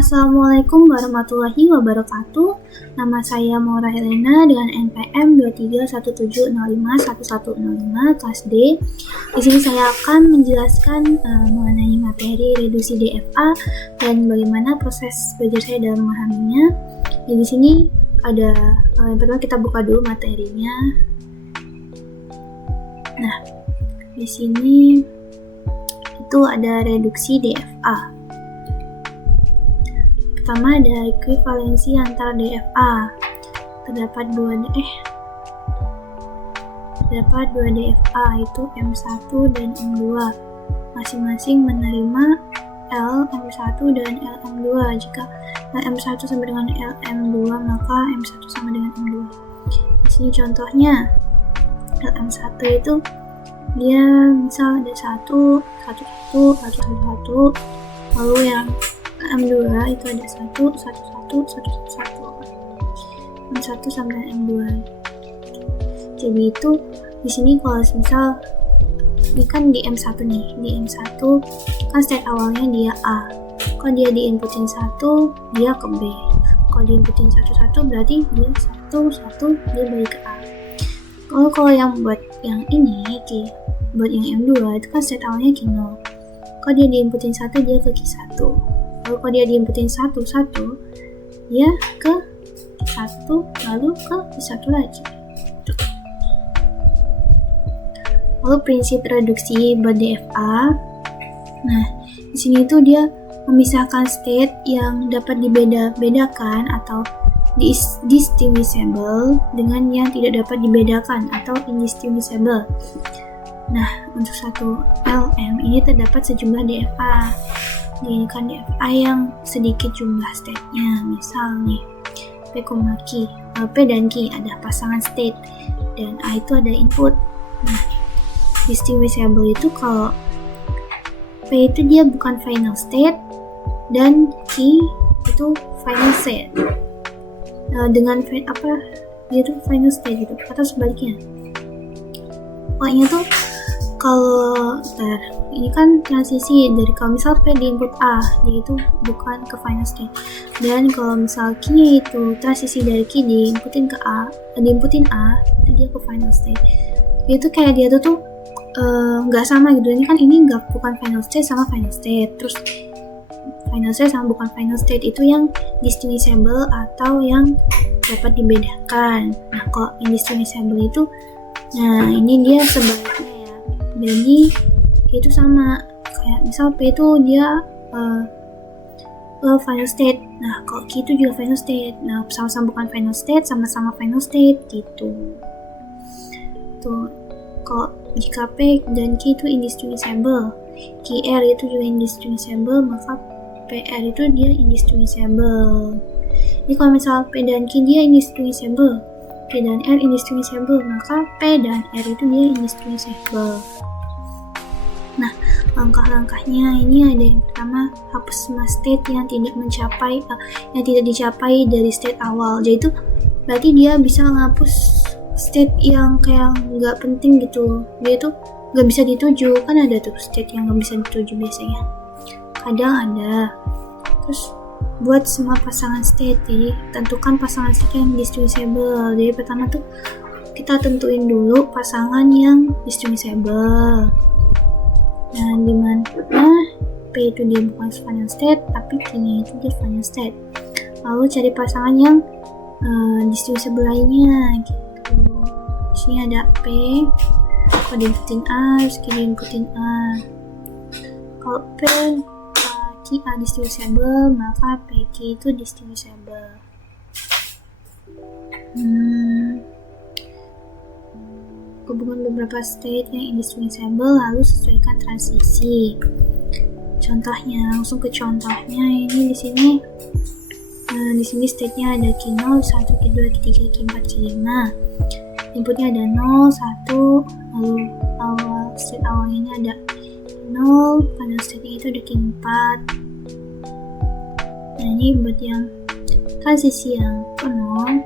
Assalamualaikum warahmatullahi wabarakatuh. Nama saya Maura Helena dengan NPM 2317051105 kelas D. Di sini saya akan menjelaskan mengenai materi reduksi DFA dan bagaimana proses belajar saya dalam memahaminya. Di sini ada yang pertama kita buka dulu materinya. Nah, di sini itu ada reduksi DFA. Pertama ada ekuivalensi antara DFA. Terdapat dua DFA yaitu M1 dan M2. Masing-masing menerima L M1 dan L M2. Jika M1 sama dengan L M2 maka M1 sama dengan M2. Di sini contohnya L M1 itu dia misal ada 1, 1, 1, 1, 1, 1, lalu yang M2 itu ada 1, 1, 1, 1, 1, 1. M1 sama dengan M2. Jadi itu di sini kalau misal ini kan di M1 nih, di M1 kan state awalnya dia A. Kalau dia diinputin 1, dia ke B. Kalau diinputin 1, 1 berarti dia 1, 1 dia balik ke A. Kalau yang buat yang ini, buat yang M2 itu kan state awalnya Q0. Kalau dia diinputin 1, dia ke Q1. Kalau dia diinputin 1, 1, dia ke 1, lalu ke 1 lagi. Lalu prinsip reduksi buat DFA. Nah, di sini itu dia memisahkan state yang dapat dibedakan atau distinguishable dengan yang tidak dapat dibedakan atau indistinguishable. Nah, untuk satu LM ini terdapat sejumlah DFA. Dijadikan DFA yang sedikit jumlah state-nya. Misal nih, P dan Q ada pasangan state dan A itu ada input. Nah, distinguishable itu kalau P itu dia bukan final state dan Q itu final state. Dengan dia itu final state gitu atau sebaliknya. Pokoknya tuh kalau ini kan transisi dari kalau misal P di input A, jadi itu bukan ke final state. Dan kalau misal Q-nya itu transisi dari Q diinputin ke A, diinputin A, itu dia ke final state. Itu kayak dia tuh nggak sama gitu. Ini kan bukan final state sama final state. Terus final state sama bukan final state itu yang distinguishable atau yang dapat dibedakan. Nah, kalau indistinguishable itu, nah ini dia sebaliknya. Jadi itu sama kayak misal P itu dia final state. Nah, kalau Q itu juga final state. Nah, sama-sama bukan final state, sama-sama final state gitu. Tuh, kalau jika P dan Q itu indistinguishable, QR itu juga indistinguishable, maka PR itu dia indistinguishable. Jadi kalau misal P dan Q dia indistinguishable, P dan R indistinguishable, maka P dan R itu dia indistinguishable. Nah, langkah-langkahnya ini ada yang pertama, hapus semua state yang tidak dicapai dari state awal. Jadi itu berarti dia bisa ngapus state yang kayak nggak penting gitu. Dia itu nggak bisa dituju, kan ada tuh state yang nggak bisa dituju biasanya. Kadang ada. Terus buat semua pasangan state, jadi tentukan pasangan state yang distinguishable. Jadi pertama tuh kita tentuin dulu pasangan yang distinguishable. Nah, dimana P itu dia bukan final state, tapi Q-nya itu dia final state. Lalu cari pasangan yang distinguishable lainnya gitu. Di sini ada P, kalau diinputin A, terus Q diinputin A. Kalau P Q A distinguishable, maka PQ itu distinguishable. Hubungan beberapa state yang indistinguishable lalu sesuaikan transisi. Contohnya, langsung ke contohnya. Ini di sini state-nya ada Q0, Q1, Q2, Q3, Q4, Q5. Inputnya ada 0, 1, lalu state awalnya ada 0, pada state-nya itu ada Q4. Nah, ini buat yang transisi yang ke 0.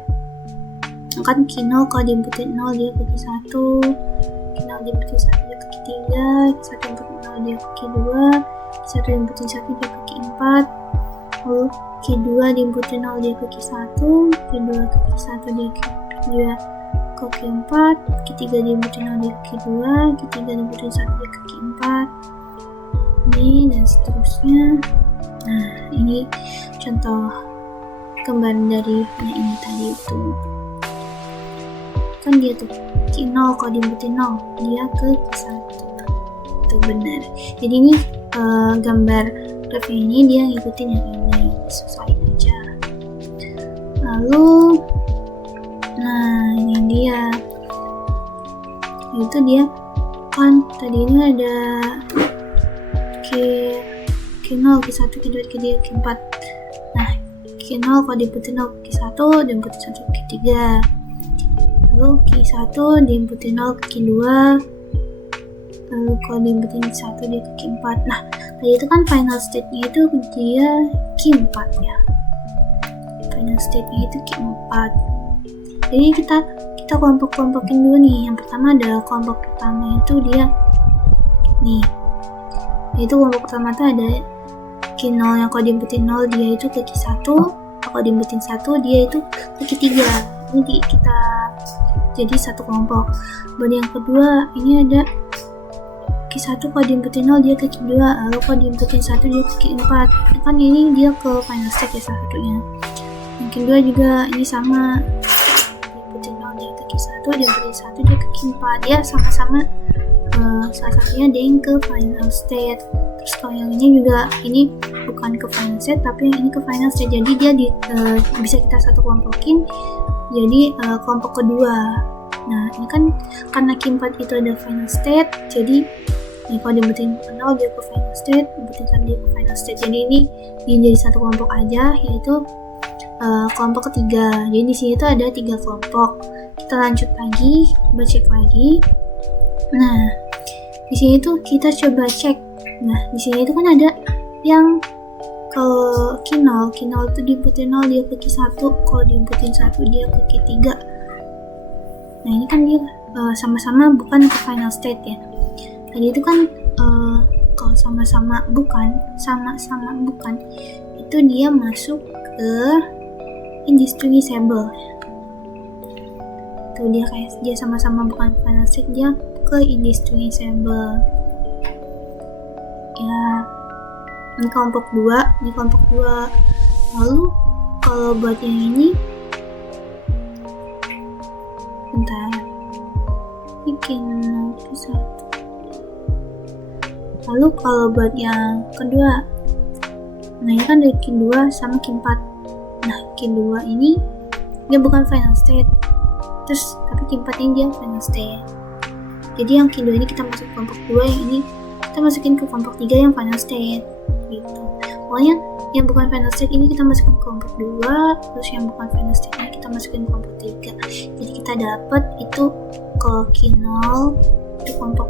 Kan Q0 kalau diinputin 0 dia ke Q1, Q0 diinputin 1 dia ke Q3, Q1 input 0 dia ke Q2, Q1 inputin 1 dia ke Q4. lalu Q2 diinputin 0 dia ke Q1, Q2 ke Q1 dia ke Q4, Q3 diinputin 0 dia ke Q2, Q3 diinputin 1 dia ke Q4, ini dan seterusnya. Nah, ini contoh gambaran dari ini tadi itu kan dia tuh Q0 kalau diinputin 0 dia ke Q1 itu benar. Jadi ini gambar grafnya ini dia ngikutin yang ini, sesuaiin aja. Lalu nah ini dia itu dia kan tadi ini ada Q0, Q1, Q2, Q3, Q4. Nah, Q0 kalau diinputin 0 ke Q1, diinputin 1 ke Q3. Lalu Q1 diinputin 0 ke Q2. Lalu kalau diinputin 1 dia ke Q4. Nah, tadi itu kan final state-nya itu dia Q4 ya. Final state-nya itu Q4. Jadi kita kelompok-kelompokin dulu nih. Yang pertama ada kelompok pertama itu dia nih. Itu kelompok pertama tuh ada Q0 yang kalau diinputin 0 dia itu ke Q1, kalau diinputin 1 dia itu ke Q3. Ini kita jadi satu kelompok. Buat yang kedua ini ada Q1 kalau diinputin 0 dia ke Q2, lalu kalau diinputin 1 dia ke Q4. Kan ini dia ke final state ya salah satunya. Yang kedua juga ini sama, diinputin 0 dia ke Q1, diinputin 1 dia ke Q4. Dia sama-sama salah satunya ada yang ke final state. Terus kalau yang ini juga ini bukan ke final state tapi yang ini ke final state, jadi dia bisa kita satu kelompokin jadi kelompok kedua. Nah ini kan karena Q4 itu ada final state, jadi ini kalau diinputin 0 dia ke final state, diinputin 1 dia ke final state, jadi ini dia jadi satu kelompok aja, yaitu kelompok ketiga. Jadi di sini tuh ada 3 kelompok. Kita lanjut lagi, coba cek lagi. Nah di sini tuh kita coba cek. Nah di sini itu kan ada yang kalau Q0 itu diinputin 0 dia ke Q1, kalau diinputin 1 dia ke Q3. Nah ini kan dia sama-sama bukan ke final state ya. Tadi itu kan kalau sama-sama bukan itu dia masuk ke indistinguishable. Tuh dia sama-sama bukan final state, dia ke indistinguishable ya. Ini kelompok 2. Lalu kalau buat yang ini bentar, bikin satu. Lalu kalau buat yang kedua, nah ini kan dari Q2 sama Q4. Nah Q2 ini dia bukan final state, terus tapi Q4 ini dia final state. Jadi yang Q2 ini kita masuk kelompok 2, yang ini kita masukin ke kelompok 3 yang final state gitu. Pokoknya yang bukan final state ini kita masukin ke kelompok 2, terus yang bukan final state ini kita masukin ke kelompok 3. Jadi kita dapat itu ke Q0 itu kelompok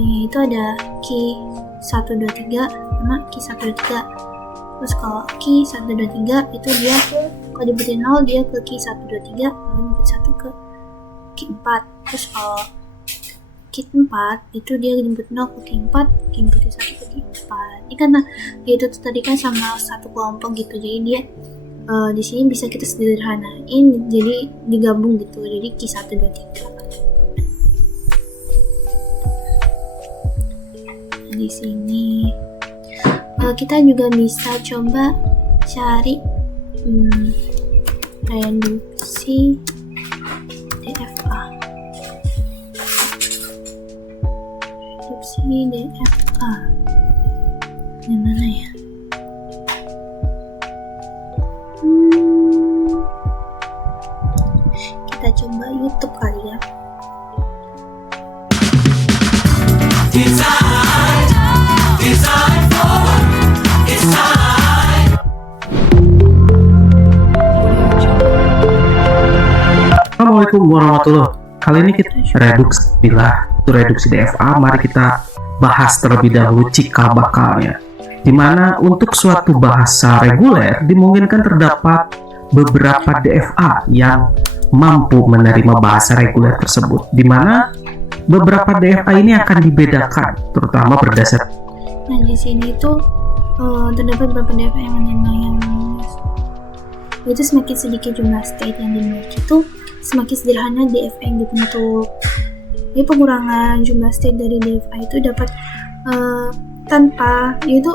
itu ada Q123 sama Q123. Terus kalau Q123 itu dia kalau diinputin 0 dia ke Q123, lalu diinput 1 ke Q4. Terus kalau Q4 itu dia diinput 0 ke Q4, diinput 1 ke Q4. Ini karena dia itu tadi kan sama satu kelompok gitu, jadi dia di sini bisa kita sederhanain jadi digabung gitu, jadi Q123. Di sini kita juga bisa coba cari reduksi DFA. DFA gimana ya? Kita coba YouTube kali ya. Assalamualaikum warahmatullahi. Kali ini kita reduksi DFA. Mari kita bahas terlebih dahulu cikal bakalnya. Dimana untuk suatu bahasa reguler dimungkinkan terdapat beberapa DFA yang mampu menerima bahasa reguler tersebut. Dimana beberapa DFA ini akan dibedakan, terutama berdasar. Nah di sini tuh terdapat beberapa DFA yang menerima yang itu semakin sedikit jumlah state yang dimiliki itu semakin sederhana DFA yang dibentuk. Jadi pengurangan jumlah state dari DFA itu dapat tanpa yaitu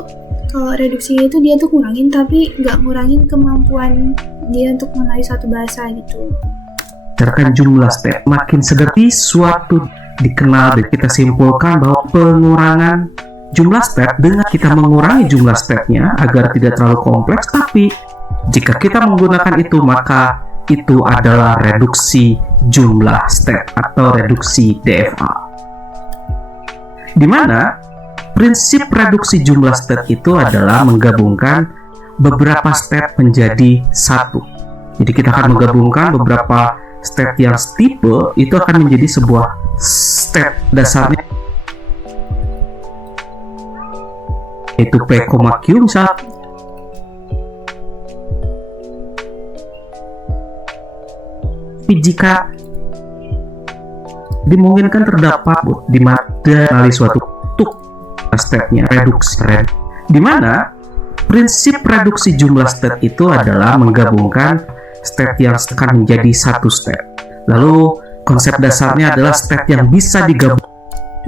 kalau reduksinya itu dia tuh ngurangin tapi nggak ngurangin kemampuan dia untuk mengenali suatu bahasa gitu. Berdasarkan jumlah step makin sederhana suatu dikenal dan kita simpulkan bahwa pengurangan jumlah step dengan kita mengurangi jumlah stepnya agar tidak terlalu kompleks, tapi jika kita menggunakan itu maka itu adalah reduksi jumlah step atau reduksi DFA, di mana prinsip reduksi jumlah step itu adalah menggabungkan beberapa step menjadi satu. Jadi kita akan menggabungkan beberapa step yang tipe itu akan menjadi sebuah step dasarnya, yaitu P, Q misal. Tapi jika dimungkinkan terdapat di mana dari suatu stepnya reduksi, di mana prinsip reduksi jumlah step itu adalah menggabungkan step yang akan menjadi satu step. Lalu konsep dasarnya adalah step yang bisa digabung.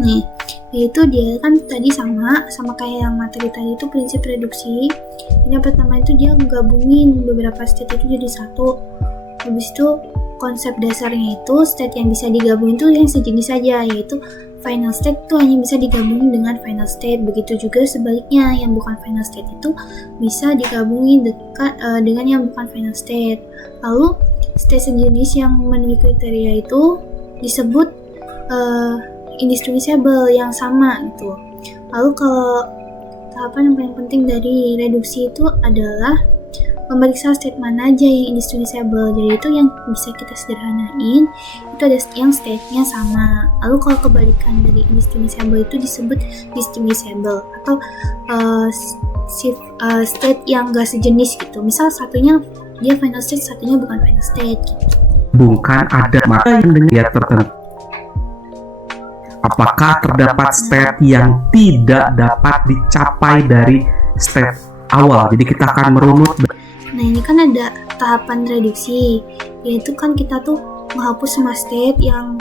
Nih, yaitu dia kan tadi sama kayak yang materi tadi itu prinsip reduksi. Yang pertama itu dia menggabungin beberapa state itu jadi satu. Habis itu konsep dasarnya itu state yang bisa digabungin itu yang sejenis saja, yaitu final state itu hanya bisa digabungin dengan final state. Begitu juga sebaliknya, yang bukan final state itu bisa digabungin dengan yang bukan final state. Lalu state sejenis yang memenuhi kriteria itu disebut indistinguishable yang sama gitu. Lalu kalau tahapan yang paling penting dari reduksi itu adalah memeriksa state mana aja yang indistinguishable. Jadi itu yang bisa kita sederhanain, itu ada yang state-nya sama. Lalu kalau kebalikan dari indistinguishable itu disebut distinguishable atau state yang gak sejenis gitu. Misal satunya dia final state, satunya bukan final state gitu. Bukan ada maka yang dengan dia tertentu. Apakah terdapat state yang tidak dapat dicapai dari state awal? Jadi kita akan merunut. Nah ini kan ada tahapan reduksi, yaitu kan kita tuh menghapus semua state yang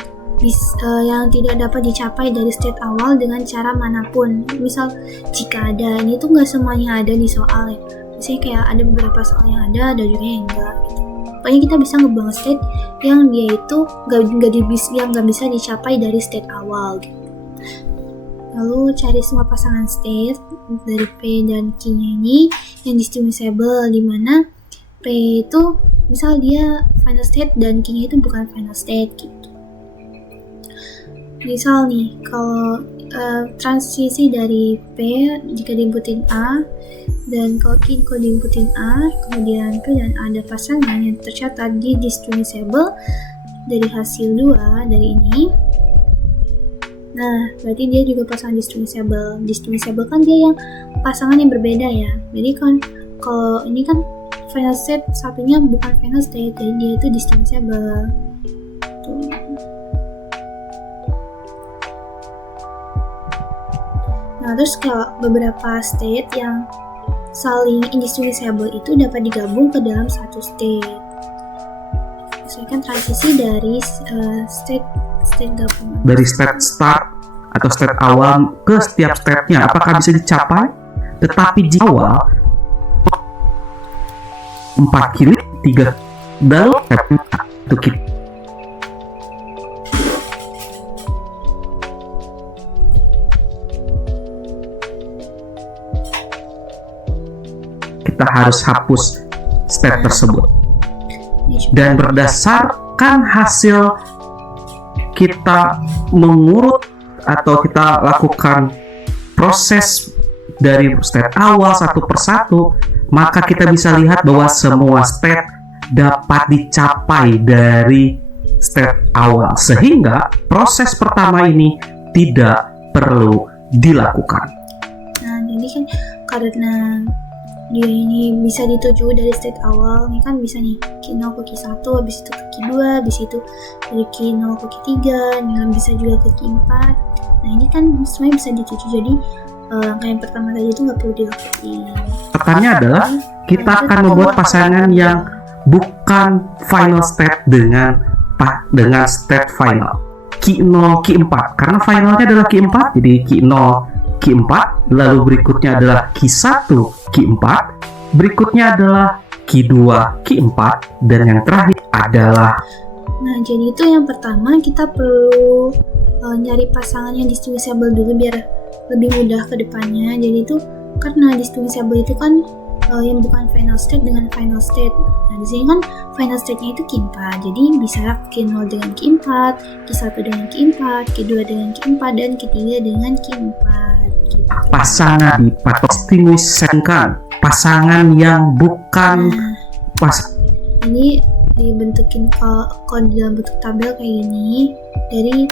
tidak dapat dicapai dari state awal dengan cara manapun. Misal jika ada, ini tuh nggak semuanya ada di soal ya. Misalnya kayak ada beberapa soal yang ada juga yang enggak gitu. Pokoknya kita bisa ngebuang state yang dia itu nggak bisa dicapai dari state awal gitu. Lalu cari semua pasangan state dari P dan Q-nya ini yang distinguishable, di mana P itu misal dia final state dan Q-nya itu bukan final state gitu. Misal nih kalau transisi dari P jika diinputin A dan kalau Q kalau diinputin A, kemudian P dan A ada pasangan yang tercatat di distinguishable dari hasil 2 dari ini. Nah, berarti dia juga pasangan distinguishable. Distinguishable kan dia yang pasangan yang berbeda ya. Jadi kan kalau ini kan final state satunya bukan final state, jadi dia itu distinguishable. Tuh. Nah, terus kalau beberapa state yang saling indistinguishable itu dapat digabung ke dalam satu state. Misalkan transisi dari state gabungan. Dari state start atau state awal ke setiap stepnya apakah bisa dicapai? Tetapi di awal 4 kiri 3 dalam step itu kita harus hapus step tersebut. Dan berdasarkan hasil kita mengurut atau kita lakukan proses dari step awal satu persatu, maka kita bisa lihat bahwa semua step dapat dicapai dari step awal, sehingga proses pertama ini tidak perlu dilakukan. Nah, jadi kan karena dia ini bisa dituju dari state awal, ini kan bisa nih Q0 ke Q1, habis itu ke Q2, habis itu dari Q0 ke Q3, ini bisa juga ke Q4. Nah ini kan semuanya bisa dituju, jadi langkah yang pertama tadi itu nggak perlu dilakuin. Pertanyaannya adalah kita akan membuat pasangan yang bukan final state dengan state final Q0, Q4, karena finalnya adalah Q4, jadi Q0, Q4, lalu berikutnya adalah Q1, Q4, berikutnya adalah Q2, Q4, dan yang terakhir adalah. Nah, jadi itu yang pertama kita perlu nyari pasangan yang distinguishable dulu biar lebih mudah ke depannya. Jadi itu karena distinguishable itu kan yang bukan final state dengan final state. Nah, di sini kan final state-nya itu Q4. Jadi bisa Q0 dengan Q4, Q1 dengan Q4, Q2 dengan Q4, dan Q3 dengan Q4. Gitu. Pasangan distinguishkan, pasangan yang bukan ini dibentukin kalau di dalam bentuk tabel kayak gini. Dari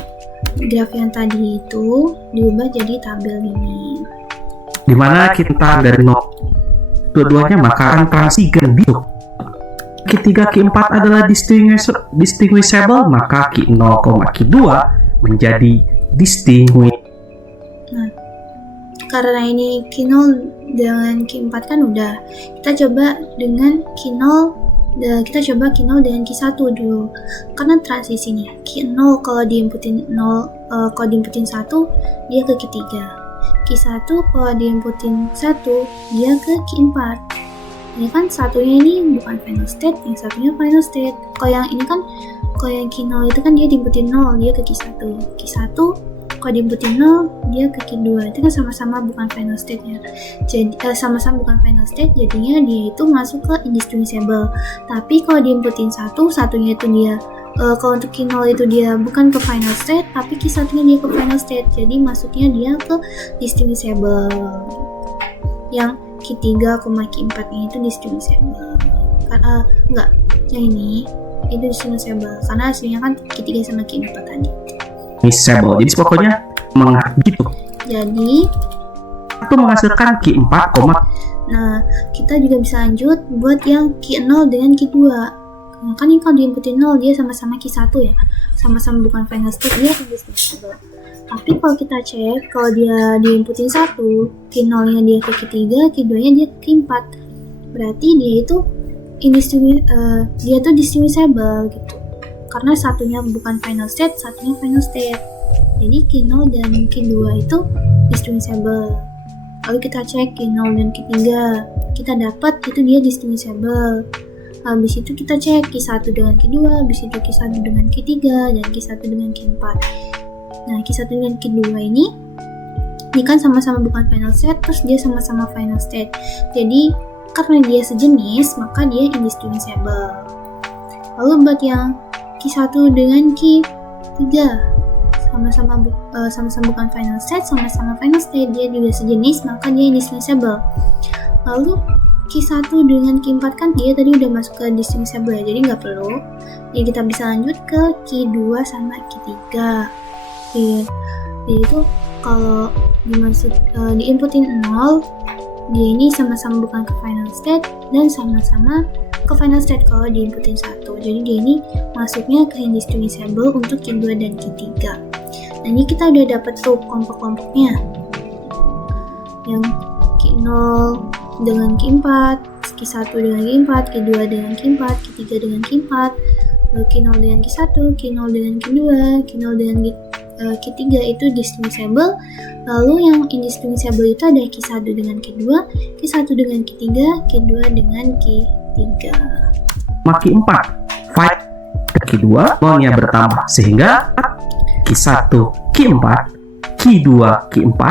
graf yang tadi itu diubah jadi tabel ini. Dimana kita dari dua-duanya maka akan transigen gitu. Q3, Q4 adalah distinguishable, maka Q0, Q2 menjadi distinguish. Nah, karena ini Q0 dengan Q4 kan udah. Kita coba dengan Q0 dengan Q1 dulu. Karena transisinya Q0 kalau diinputin 1 dia ke Q3. Q1 kalau diinputin 1 dia ke Q4. Ini kan satunya ini bukan final state, yang satunya final state. Kalau yang ini kan, kalau yang Q0 itu kan dia diinputin 0, dia ke Q1. Q1 kalau diinputin 0, dia ke Q2. Itu kan sama-sama bukan final state-nya. Jadi sama-sama bukan final state, jadinya dia itu masuk ke indistinguishable. Tapi kalau diinputin 1, satunya itu dia kalau untuk Q0 itu dia bukan ke final state, tapi Q1-nya dia ke final state. Jadi masuknya dia ke distinguishable. Yang Q3, Q4-nya itu distinguishable. Enggak, yang ini itu distinguishable karena hasilnya kan Q3 sama Q4 tadi. Distinguishable. Jadi pokoknya gitu. Jadi itu menghasilkan Q4, nah, kita juga bisa lanjut buat yang Q0 dengan Q2. Kan ini kalau diinputin 0 dia sama-sama Q1 ya, sama-sama bukan final state, dia indistinguishable. Tapi kalau kita cek, kalau dia diinputin 1, Q0 nya dia ke Q3, Q2 nya dia ke Q4, berarti dia itu distinguishable gitu, karena satunya bukan final state, satunya final state. Jadi Q0 dan Q2 itu distinguishable. Lalu kita cek Q0 dan Q3, kita dapat itu dia distinguishable. Habis itu kita cek Q1 dengan Q2, habis itu Q1 dengan Q3, dan Q1 dengan Q4. Nah, Q1 dengan Q2 ini kan sama-sama bukan final state, terus dia sama-sama final state. Jadi, karena dia sejenis, maka dia indistinguishable. Lalu buat yang Q1 dengan Q3, sama-sama bukan final state, sama-sama final state, dia juga sejenis, maka dia indistinguishable. Lalu Q1 dengan Q4 kan dia tadi udah masuk ke distinguishable ya, jadi nggak perlu. Jadi kita bisa lanjut ke Q2 sama Q3. Jadi itu kalau diinputin 0, dia ini sama-sama bukan ke final state dan sama-sama ke final state kalau diinputin 1. Jadi dia ini masuknya ke indistinguishable untuk Q2 dan Q3. Nah, ini kita udah dapet tuh kelompok-kelompoknya. Yang Q0 dengan Q4, Q1 dengan Q4, Q2 dengan Q4, Q3 dengan Q4, Q0 dengan Q1, Q0 dengan Q2, Q0 dengan Q3 itu distinguishable. Lalu yang indistinguishable itu ada Q1 dengan Q2, Q1 dengan Q3, Q2 dengan Q3. Q4 fight ke Q2 nolnya bertambah sehingga Q1 Q4, Q2 Q4,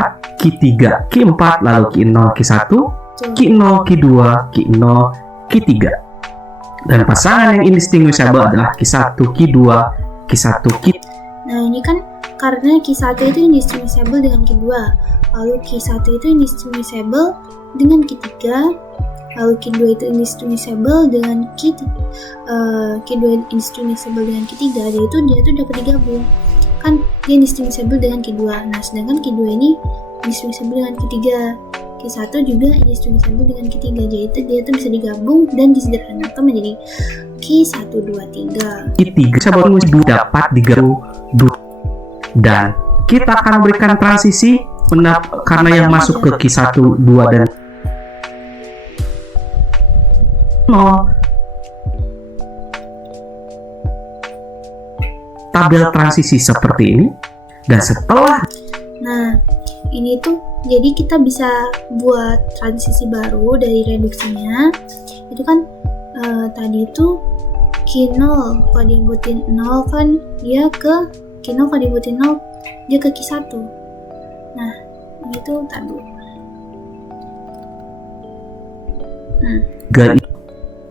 Q3 Q4, lalu Q0 Q1, Q0 Q2, Q0 Q3. Dan pasangan yang indistinguishable adalah Q1 Q2, Q1 Q3. Nah, ini kan karena Q1 itu indistinguishable dengan Q2, lalu Q1 itu indistinguishable dengan Q3, lalu Q2 itu indistinguishable dengan Q2 indistinguishable dengan Q3, dia tuh dapat digabung. Kan dia indistinguishable dengan Q2. Nah, sedangkan Q2 ini indistinguishable dengan Q3. Q1 juga indistinguishable dengan Q3. Jadi dia tuh bisa digabung dan disederhanakan menjadi Q1, 2, 3. Q3 dapat digabung dan kita akan memberikan transisi karena yang masuk ke Q1, 2 dan 0. Tabel transisi seperti ini, dan setelah ini tuh jadi kita bisa buat transisi baru dari reduksinya. Itu kan tadi itu Q0 kalau diinputin 0 kan dia ke Q0, kalau diinputin 0 dia ke Q1. Nah ini tuh tadi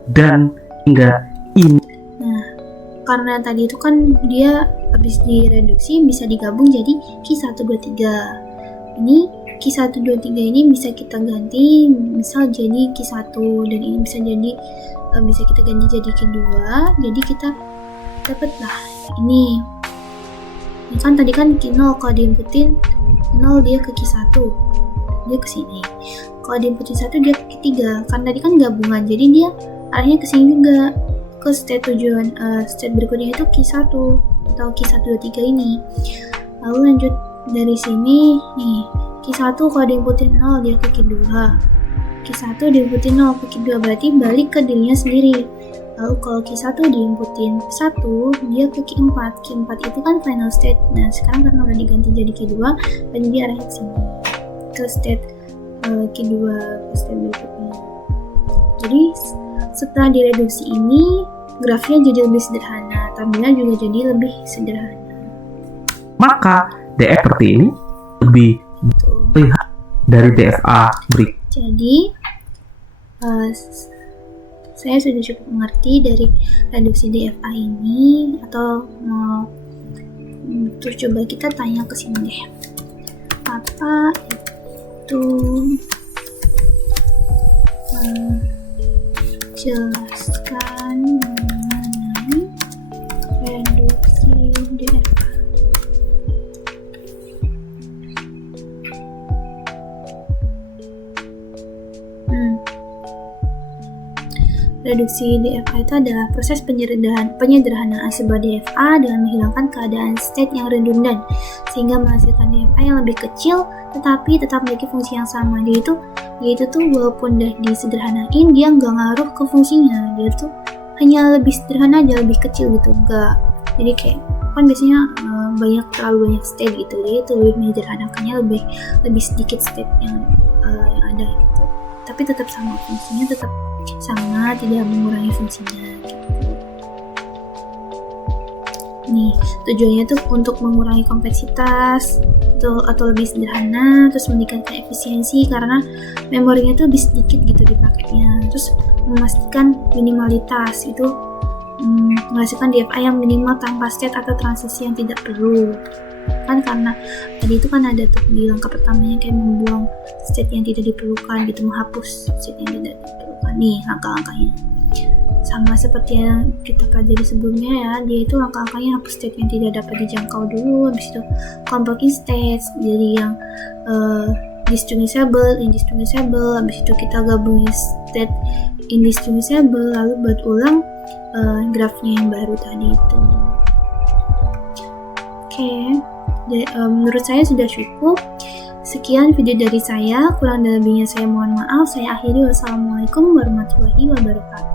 dan hingga ini. Nah karena tadi itu kan dia habis direduksi bisa digabung jadi Q1, 2, 3. Ini Q1, 2, 3 ini bisa kita ganti misal jadi Q1, dan ini bisa kita ganti jadi Q2. Jadi kita dapatlah ini kan tadi kan Q0 kalau diinputin 0 dia ke Q1, dia ke sini. Kalau diinputin 1 dia ke Q3. Kan tadi kan gabungan, jadi dia arahnya ke sini juga, ke state tujuan state berikutnya itu Q1 atau Q1, 2, 3 ini. Lalu lanjut dari sini nih, Q1 kalau diinputin 0 dia ke Q2, Q1 diinputin 0 ke Q2, berarti balik ke dirinya sendiri. Lalu kalau Q1 diinputin 1 dia ke Q4. Q4 itu kan final state. Nah sekarang karena udah diganti jadi Q2, dan dia arahnya ke sini, ke state Q2, ke state berikutnya. Jadi setelah direduksi ini grafnya jadi lebih sederhana, tabelnya juga jadi lebih sederhana. Maka DF seperti ini lebih terlihat dari DFA berikut. Jadi saya sudah cukup mengerti dari reduksi DFA ini, atau terus coba kita tanya ke sini deh. Apa itu jelaskan mengenai reduksi DFA. Reduksi DFA itu adalah proses penyederhanaan sebuah DFA dengan menghilangkan keadaan state yang redundan sehingga menghasilkan DFA yang lebih kecil tetapi tetap memiliki fungsi yang sama. Dia itu tuh walaupun udah disederhanain dia nggak ngaruh ke fungsinya, dia tuh hanya lebih sederhana aja, lebih kecil gitu, enggak. Jadi kayak kan biasanya terlalu banyak state gitu, dia itu lebih menyederhanakannya, lebih sedikit state yang ada gitu, tapi tetap sama fungsinya, tetap sama, tidak mengurangi fungsinya gitu. Nih tujuannya tuh untuk mengurangi kompleksitas atau lebih sederhana, terus meningkatkan efisiensi karena memorinya tuh lebih sedikit gitu dipakainya, terus memastikan minimalitas itu menghasilkan DFA yang minimal tanpa state atau transisi yang tidak perlu. Kan karena tadi itu kan ada tuh di langkah pertamanya kayak membuang state yang tidak diperlukan gitu, menghapus state yang tidak diperlukan. Nih langkah-langkahnya sama seperti yang kita pelajari sebelumnya ya, dia itu langkah-langkahnya hapus state yang tidak dapat dijangkau dulu, habis itu completing states jadi yang distinguishable, indistinguishable, habis itu kita gabungin state indistinguishable, lalu buat ulang grafnya yang baru tadi itu. Oke. Menurut saya sudah cukup. Sekian video dari saya, kurang dan lebihnya saya mohon maaf. Saya akhiri, wassalamualaikum warahmatullahi wabarakatuh.